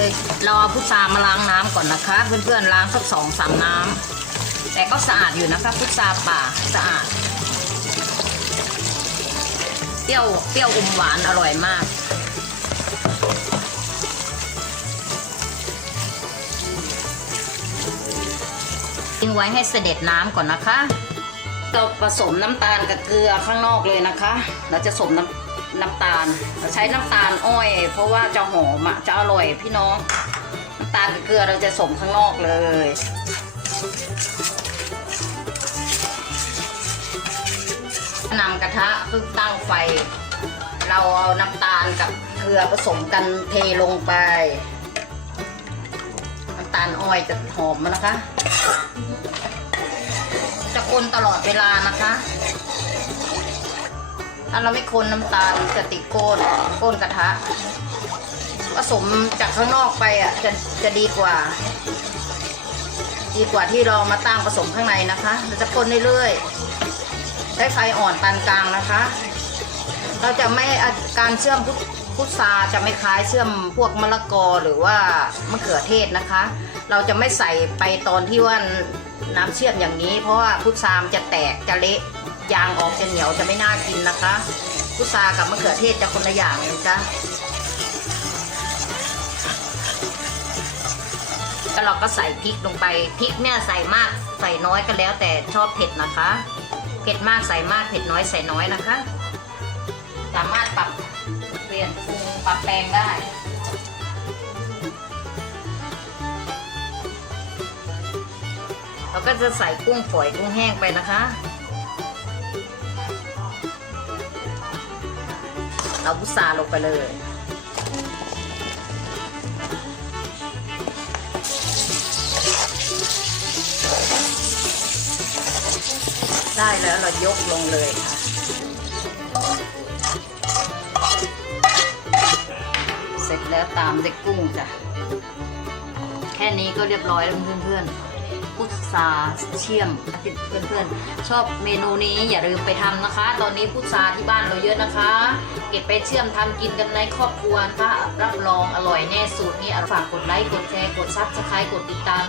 เลยเราเอาพุทรามาล้างน้ำก่อนนะคะ เพื่อนๆล้างสักสองสามน้ำแต่ก็สะอาดอยู่นะคะพุทราป่าสะอาด เปรี้ยวเปรี้ยวอมหวานอร่อยมากทิ้งไว้ให้เสด็จน้ำก่อนนะคะ เราผสมน้ำตาลกับเกลือข้างนอกเลยนะคะ เราจะสมน้ำน้ำตาลเราใช้น้ำตาลอ้อย เพราะว่าจะหอมจะอร่อยพี่น้อง น้ำตาลกับเกลือเราจะสมข้างนอกเลยนำกระทะเพิ่งตั้งไฟ เราเอาน้ำตาลกับเกลือผสมกันเทลงไป น้ำตาลอ้อยจะหอมนะคะ คนตลอดเวลานะคะ ถ้าเราไม่คนน้ำตาลจะติดก้นก้นกระทะผสมจากข้างนอกไปอะจะจะดีกว่า ดีกว่าที่เรามาตั้งผสมข้างในนะคะเราจะคนเรื่อยๆใช้ไฟอ่อนปานกลางนะคะ เราจะไม่อะการเชื่อมพุท พุทราจะไม่คล้ายเชื่อมพวกมะละกอหรือว่ามะเขือเทศนะคะ เราจะไม่ใส่ไปตอนที่ว่าน้ำเชื่อมอย่างนี้ เพราะว่าพุทรามจะแตกจะเละยางออกจะเหนียวจะไม่น่ากินนะคะ พุทรากับมะเขือเทศจะคนละอย่างเลยจ้ะแล้วเราก็ใส่พริกลงไปพริกเนี่ยใส่มากใส่น้อยก็แล้วแต่ชอบเผ็ดนะคะ เผ็ดมากใส่มากเผ็ดน้อยใส่น้อยนะคะ สามารถปรับ ปรับแปลงได้เราก็จะใส่กุ้งฝอยกุ้งแห้งไปนะคะ เราพุทราลงไปเลย ได้แล้วเรายกลงเลยค่ะ ตามด้วยกุ้งจ้ะ แค่นี้ก็เรียบร้อยแล้วเพื่อนๆพุทราเชี่ยมเพื่อนๆ ชอบเมนูนี้อย่าลืมไปทำนะคะ ตอนนี้พุทราที่บ้านเราเยอะนะคะ เก็บไปเชื่อมทำกินกันในครอบครัวนะคะรับรองอร่อยแน่สูตรนี้ฝากกดไลค์กดแชร์กดซับสไครต์กดติดตาม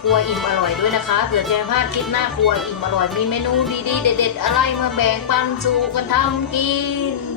ครัวอิ่มอร่อยด้วยนะคะเผื่อจะไม่พลาดคลิปหน้าครัวอิ่มอร่อยมีเมนูดีๆ เด็ดๆ อะไรมาแบ่งปันสู่กันทำกิน